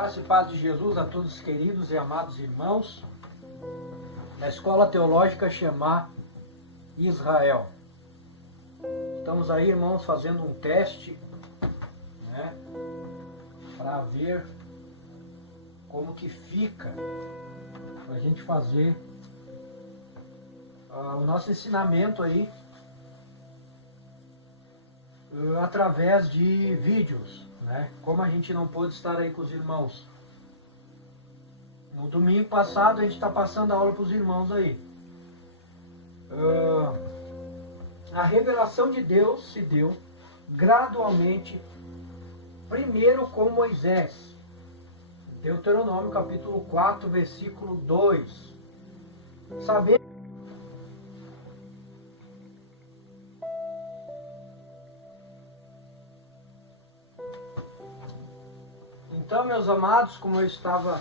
Graça e paz de Jesus a todos os queridos e amados irmãos da Escola Teológica Shema Israel. Estamos aí, irmãos, fazendo um teste, né, para ver como que fica para a gente fazer o nosso ensinamento aí através de vídeos, né? Como a gente não pôde estar aí com os irmãos no domingo passado, a gente está passando a aula para os irmãos aí. A revelação de Deus se deu gradualmente, primeiro com Moisés. Deuteronômio capítulo 4, versículo 2. Saber Então, meus amados, como eu estava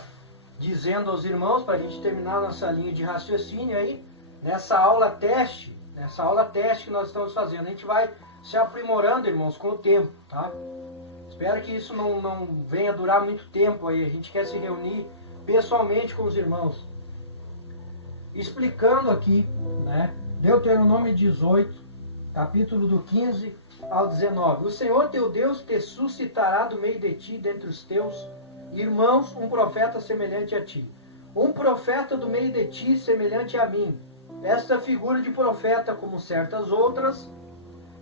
dizendo aos irmãos, para a gente terminar a nossa linha de raciocínio aí, nessa aula teste que nós estamos fazendo, a gente vai se aprimorando, irmãos, com o tempo, tá? Espero que isso não venha durar muito tempo aí, a gente quer se reunir pessoalmente com os irmãos. Explicando aqui, né, Deuteronômio 18, capítulo do 15 ao 19. O Senhor teu Deus te suscitará do meio de ti, dentre os teus irmãos, um profeta semelhante a ti. Um profeta do meio de ti, semelhante a mim. Esta figura de profeta, como certas outras,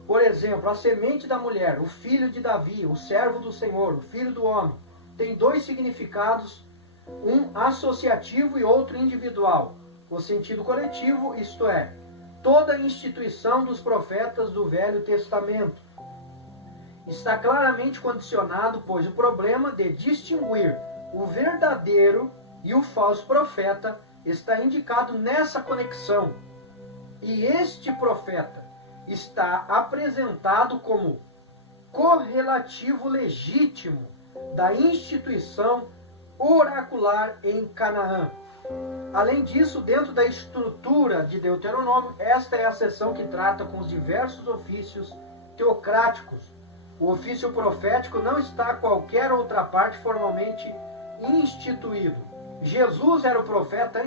por exemplo, a semente da mulher, o filho de Davi, o servo do Senhor, o filho do homem, tem dois significados, um associativo e outro individual. O sentido coletivo, isto é, toda a instituição dos profetas do Velho Testamento está claramente condicionado, pois o problema de distinguir o verdadeiro e o falso profeta está indicado nessa conexão. E este profeta está apresentado como correlativo legítimo da instituição oracular em Canaã. Além disso, dentro da estrutura de Deuteronômio, esta é a seção que trata com os diversos ofícios teocráticos. O ofício profético não está em qualquer outra parte formalmente instituído. Jesus era o profeta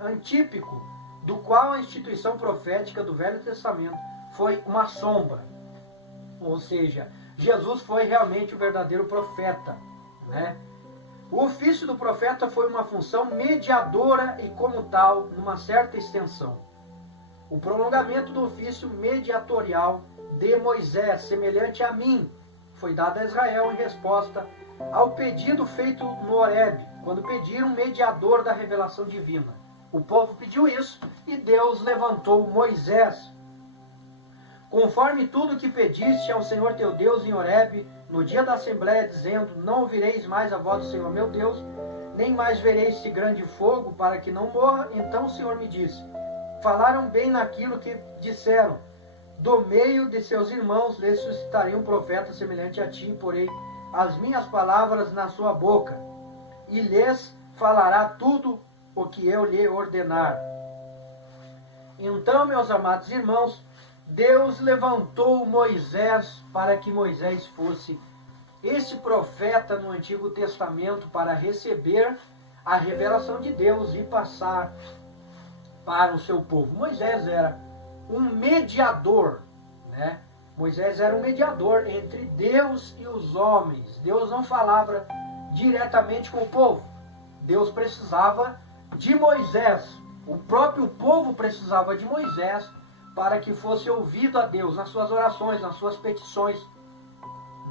antípico, do qual a instituição profética do Velho Testamento foi uma sombra. Ou seja, Jesus foi realmente o verdadeiro profeta, né? O ofício do profeta foi uma função mediadora e, como tal, numa certa extensão. O prolongamento do ofício mediatorial de Moisés, semelhante a mim, foi dado a Israel em resposta ao pedido feito no Horebe, quando pediram um mediador da revelação divina. O povo pediu isso e Deus levantou Moisés. Conforme tudo que pediste ao Senhor teu Deus em Horebe, no dia da Assembleia, dizendo, não ouvireis mais a voz do Senhor meu Deus, nem mais vereis esse grande fogo, para que não morra. Então o Senhor me disse, falaram bem naquilo que disseram, do meio de seus irmãos lhes suscitarei um profeta semelhante a ti, porém as minhas palavras na sua boca, e lhes falará tudo o que eu lhe ordenar. Então, meus amados irmãos, Deus levantou Moisés para que Moisés fosse esse profeta no Antigo Testamento para receber a revelação de Deus e passar para o seu povo. Moisés era um mediador, né? Moisés era um mediador entre Deus e os homens. Deus não falava diretamente com o povo. Deus precisava de Moisés. O próprio povo precisava de Moisés para que fosse ouvido a Deus nas suas orações, nas suas petições,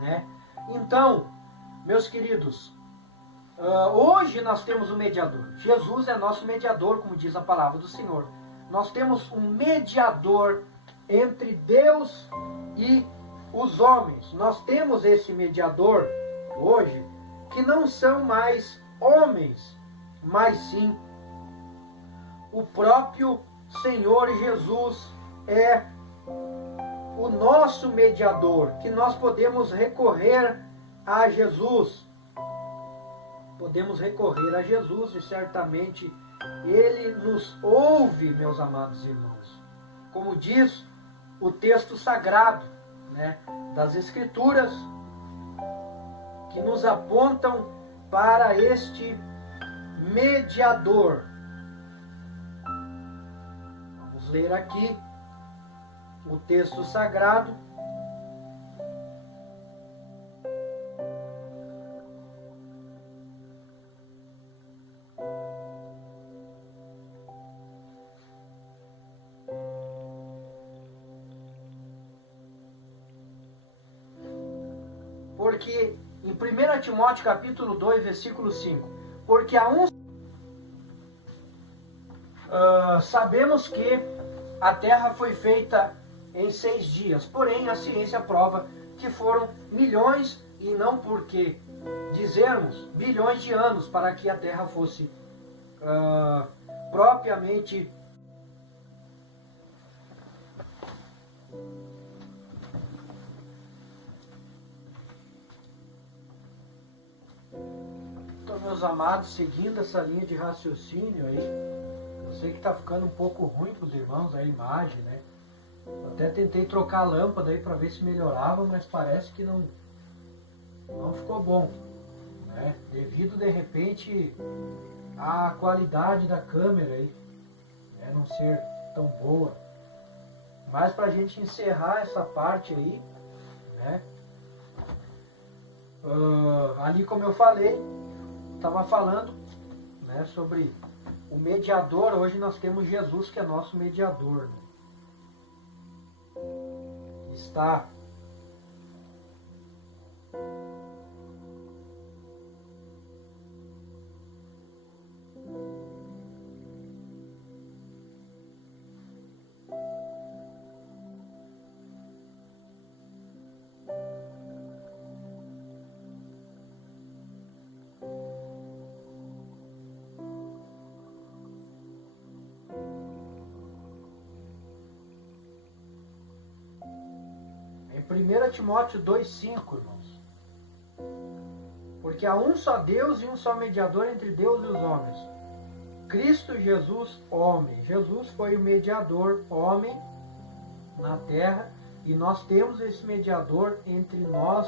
né? Então, meus queridos, hoje nós temos um mediador. Jesus é nosso mediador, como diz a palavra do Senhor. Nós temos um mediador entre Deus e os homens. Nós temos esse mediador hoje, que não são mais homens, mas sim o próprio Senhor Jesus é o nosso mediador, que nós podemos recorrer a Jesus. Podemos recorrer a Jesus e certamente Ele nos ouve, meus amados irmãos. Como diz o texto sagrado, né, das Escrituras, que nos apontam para este mediador. Vamos ler aqui o texto sagrado. Porque em 1 Timóteo capítulo 2, versículo 5, porque a um sabemos que a terra foi feita em 6 dias, porém a ciência prova que foram milhões e não porque dizermos bilhões de anos para que a terra fosse propriamente meus amados, seguindo essa linha de raciocínio aí, eu sei que está ficando um pouco ruim para os irmãos a imagem, né? Eu até tentei trocar a lâmpada aí para ver se melhorava, mas parece que não ficou bom, né? Devido de repente à qualidade da câmera aí, né? Não ser tão boa. Mas para a gente encerrar essa parte aí, né? Ali como eu falei, estava falando, né, sobre o mediador. Hoje nós temos Jesus, que é nosso mediador, né? Está em 1 Timóteo 2,5, irmãos. Porque há um só Deus e um só mediador entre Deus e os homens, Cristo Jesus, homem. Jesus foi o mediador, homem, na terra, e nós temos esse mediador entre nós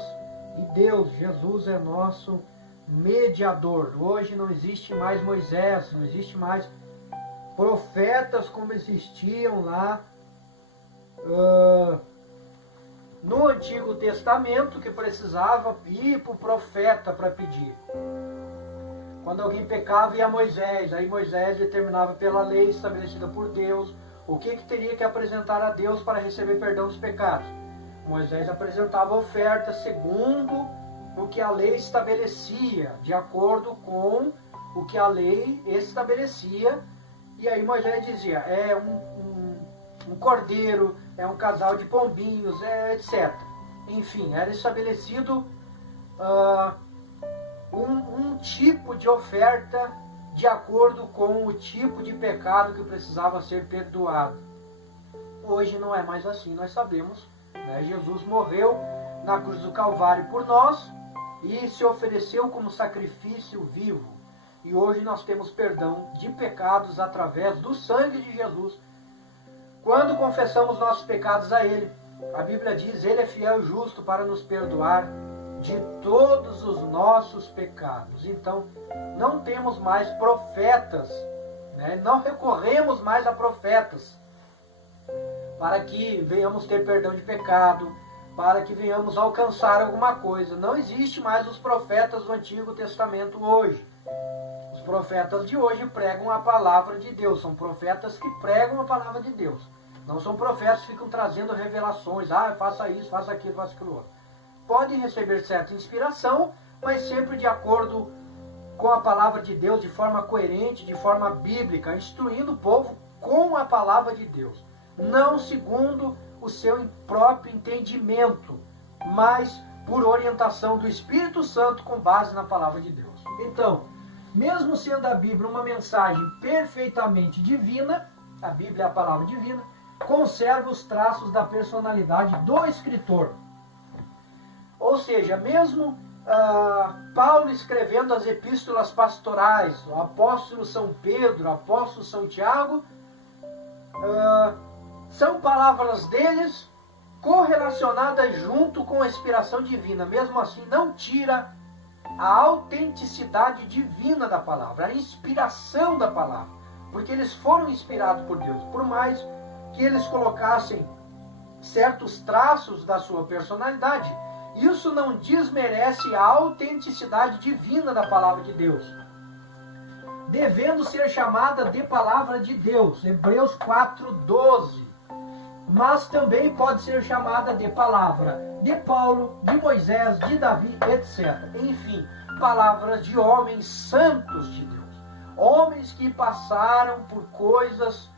e Deus. Jesus é nosso mediador. Hoje não existe mais Moisés, não existe mais profetas como existiam lá no Antigo Testamento, que precisava ir para o profeta para pedir. Quando alguém pecava, ia a Moisés. Aí Moisés determinava pela lei estabelecida por Deus o que teria que apresentar a Deus para receber perdão dos pecados. Moisés apresentava a oferta segundo o que a lei estabelecia, de acordo com o que a lei estabelecia. E aí Moisés dizia, é um cordeiro, é um casal de pombinhos, etc. Enfim, era estabelecido um tipo de oferta de acordo com o tipo de pecado que precisava ser perdoado. Hoje não é mais assim, nós sabemos, né? Jesus morreu na cruz do Calvário por nós e se ofereceu como sacrifício vivo. E hoje nós temos perdão de pecados através do sangue de Jesus. Quando confessamos nossos pecados a Ele, a Bíblia diz, Ele é fiel e justo para nos perdoar de todos os nossos pecados. Então, não temos mais profetas, né? Não recorremos mais a profetas para que venhamos ter perdão de pecado, para que venhamos alcançar alguma coisa. Não existe mais os profetas do Antigo Testamento hoje. Os profetas de hoje pregam a palavra de Deus. São profetas que pregam a palavra de Deus. Não são profetas que ficam trazendo revelações. Faça isso, faça aquilo, faça aquilo outro. Podem receber certa inspiração, mas sempre de acordo com a palavra de Deus, de forma coerente, de forma bíblica, instruindo o povo com a palavra de Deus. Não segundo o seu próprio entendimento, mas por orientação do Espírito Santo com base na palavra de Deus. Então, mesmo sendo a Bíblia uma mensagem perfeitamente divina, a Bíblia é a palavra divina, conserva os traços da personalidade do escritor. Ou seja, mesmo Paulo escrevendo as epístolas pastorais, o apóstolo São Pedro, o apóstolo São Tiago, são palavras deles correlacionadas junto com a inspiração divina. Mesmo assim, não tira a autenticidade divina da palavra, a inspiração da palavra, porque eles foram inspirados por Deus, por mais que eles colocassem certos traços da sua personalidade, isso não desmerece a autenticidade divina da palavra de Deus, devendo ser chamada de palavra de Deus, Hebreus 4:12, mas também pode ser chamada de palavra de Paulo, de Moisés, de Davi, etc. Enfim, palavras de homens santos de Deus, homens que passaram por coisas,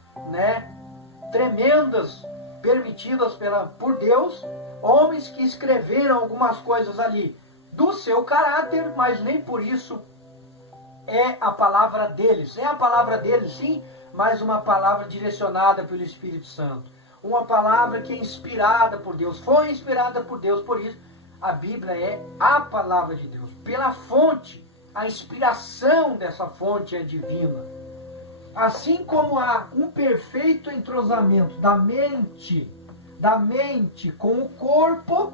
tremendas, permitidas por Deus, homens que escreveram algumas coisas ali do seu caráter, mas nem por isso é a palavra deles. É a palavra deles, sim, mas uma palavra direcionada pelo Espírito Santo. Uma palavra que é inspirada por Deus, foi inspirada por Deus, por isso a Bíblia é a palavra de Deus. Pela fonte, a inspiração dessa fonte é divina. Assim como há um perfeito entrosamento da mente com o corpo,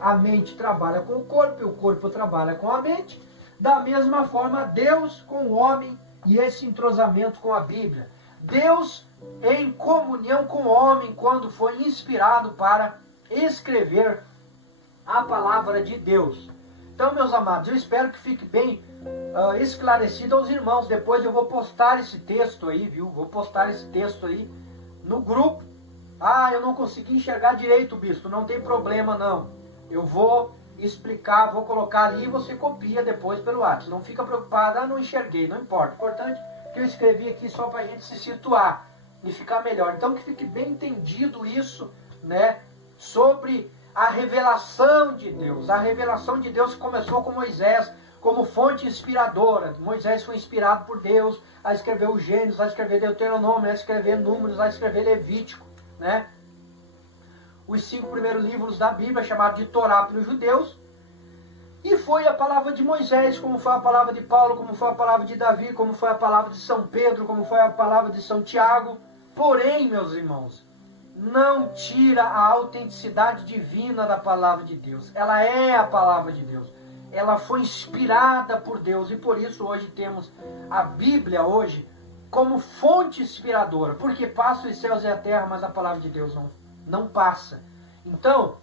a mente trabalha com o corpo e o corpo trabalha com a mente, da mesma forma Deus com o homem e esse entrosamento com a Bíblia. Deus em comunhão com o homem quando foi inspirado para escrever a palavra de Deus. Então, meus amados, eu espero que fique bem esclarecido aos irmãos. Depois eu vou postar esse texto aí, viu? Vou postar esse texto aí no grupo. Ah, eu não consegui enxergar direito, bispo. Não tem problema, não. Eu vou explicar, vou colocar ali e você copia depois pelo WhatsApp. Não fica preocupado, não enxerguei, não importa. O importante é que eu escrevi aqui só para a gente se situar e ficar melhor. Então, que fique bem entendido isso, sobre a revelação de Deus. A revelação de Deus começou com Moisés, como fonte inspiradora. Moisés foi inspirado por Deus a escrever o Gênesis, a escrever Deuteronômio, a escrever Números, a escrever Levítico, os 5 primeiros livros da Bíblia, chamados de Torá pelos judeus. E foi a palavra de Moisés, como foi a palavra de Paulo, como foi a palavra de Davi, como foi a palavra de São Pedro, como foi a palavra de São Tiago. Porém, meus irmãos, não tira a autenticidade divina da palavra de Deus. Ela é a palavra de Deus. Ela foi inspirada por Deus e por isso hoje temos a Bíblia hoje como fonte inspiradora. Porque passa os céus e a terra, mas a palavra de Deus não passa. Então,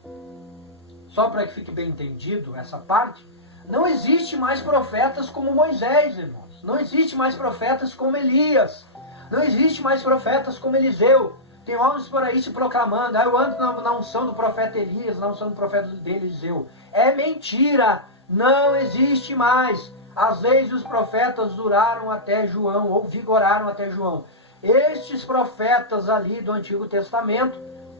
só para que fique bem entendido essa parte, não existe mais profetas como Moisés, irmãos. Não existe mais profetas como Elias. Não existe mais profetas como Eliseu. Tem homens por aí se proclamando, eu ando na unção do profeta Elias, na unção do profeta Eliseu. É mentira, não existe mais. As leis dos profetas duraram até João, ou vigoraram até João. Estes profetas ali do Antigo Testamento,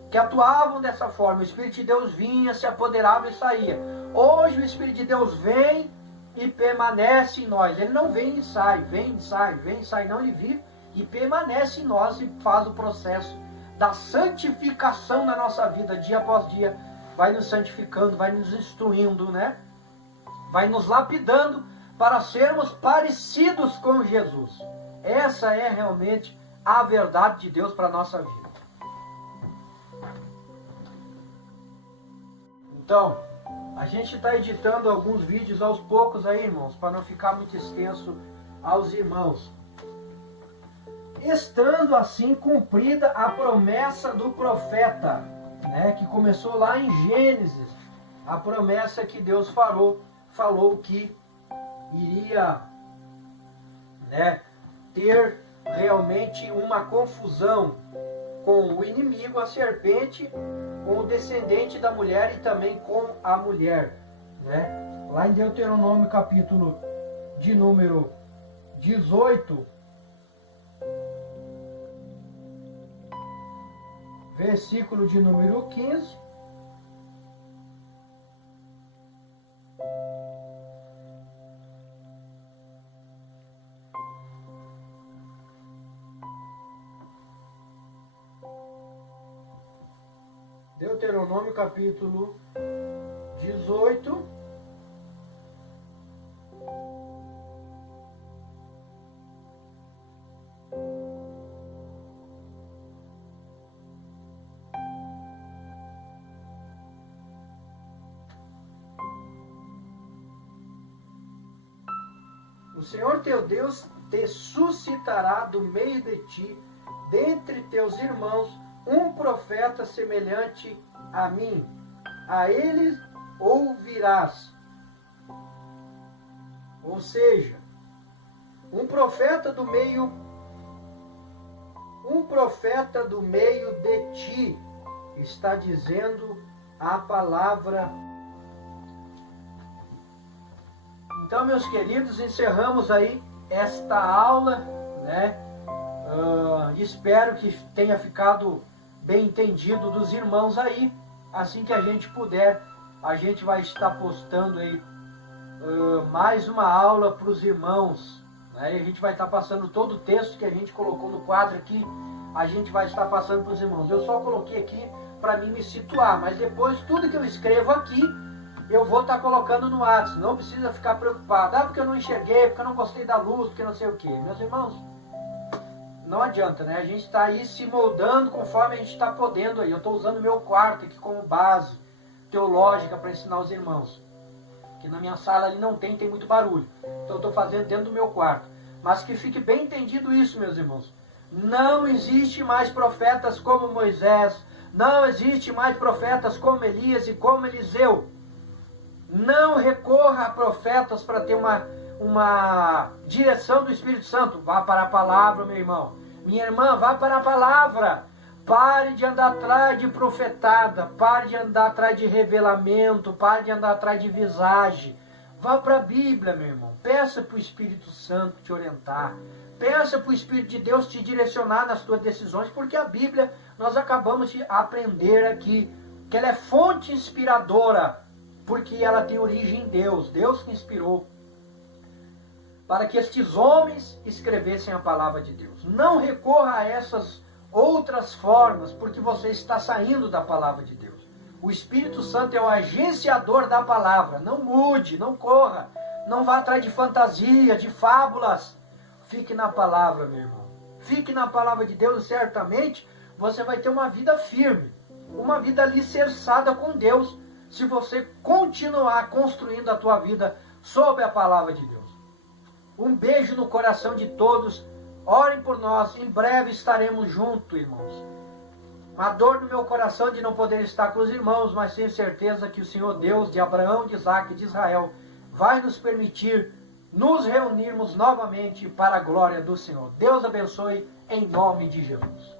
que atuavam dessa forma, o Espírito de Deus vinha, se apoderava e saía. Hoje o Espírito de Deus vem e permanece em nós. Ele não vem e sai, vem e sai, vem e sai, não, ele vive e permanece em nós e faz o processo da santificação na nossa vida, dia após dia, vai nos santificando, vai nos instruindo, vai nos lapidando para sermos parecidos com Jesus. Essa é realmente a verdade de Deus para a nossa vida. Então, a gente está editando alguns vídeos aos poucos aí, irmãos, para não ficar muito extenso aos irmãos. Estando assim cumprida a promessa do profeta, que começou lá em Gênesis, a promessa que Deus falou que iria ter realmente uma confusão com o inimigo, a serpente, com o descendente da mulher e também com a mulher. Lá em Deuteronômio capítulo de número 18, versículo de número 15. Deuteronômio capítulo 18. O Senhor teu Deus te suscitará do meio de ti, dentre teus irmãos, um profeta semelhante a mim. A ele ouvirás. Ou seja, um profeta do meio de ti, está dizendo a palavra. Então, meus queridos, encerramos aí esta aula, né? Espero que tenha ficado bem entendido dos irmãos aí. Assim que a gente puder, a gente vai estar postando aí mais uma aula para os irmãos, né? E a gente vai estar passando todo o texto que a gente colocou no quadro aqui, a gente vai estar passando para os irmãos. Eu só coloquei aqui para mim me situar, mas depois tudo que eu escrevo aqui, eu vou estar colocando no WhatsApp. Não precisa ficar preocupado. Porque eu não enxerguei, porque eu não gostei da luz, porque não sei o que. Meus irmãos, não adianta, né? A gente está aí se moldando conforme a gente está podendo aí. Eu estou usando o meu quarto aqui como base teológica para ensinar os irmãos. Que na minha sala ali não tem muito barulho. Então eu estou fazendo dentro do meu quarto. Mas que fique bem entendido isso, meus irmãos. Não existe mais profetas como Moisés. Não existe mais profetas como Elias e como Eliseu. Não recorra a profetas para ter uma direção do Espírito Santo. Vá para a palavra, meu irmão. Minha irmã, vá para a palavra. Pare de andar atrás de profetada. Pare de andar atrás de revelamento. Pare de andar atrás de visagem. Vá para a Bíblia, meu irmão. Peça para o Espírito Santo te orientar. Peça para o Espírito de Deus te direcionar nas tuas decisões. Porque a Bíblia, nós acabamos de aprender aqui, que ela é fonte inspiradora. Porque ela tem origem em Deus. Deus que inspirou para que estes homens escrevessem a palavra de Deus. Não recorra a essas outras formas, porque você está saindo da palavra de Deus. O Espírito Santo é o agenciador da palavra. Não mude, não corra, não vá atrás de fantasia, de fábulas. Fique na palavra, meu irmão. Fique na palavra de Deus e certamente você vai ter uma vida firme, uma vida alicerçada com Deus, se você continuar construindo a tua vida sob a palavra de Deus. Um beijo no coração de todos. Orem por nós. Em breve estaremos juntos, irmãos. Uma dor no meu coração de não poder estar com os irmãos, mas tenho certeza que o Senhor Deus de Abraão, de Isaac e de Israel vai nos permitir nos reunirmos novamente para a glória do Senhor. Deus abençoe em nome de Jesus.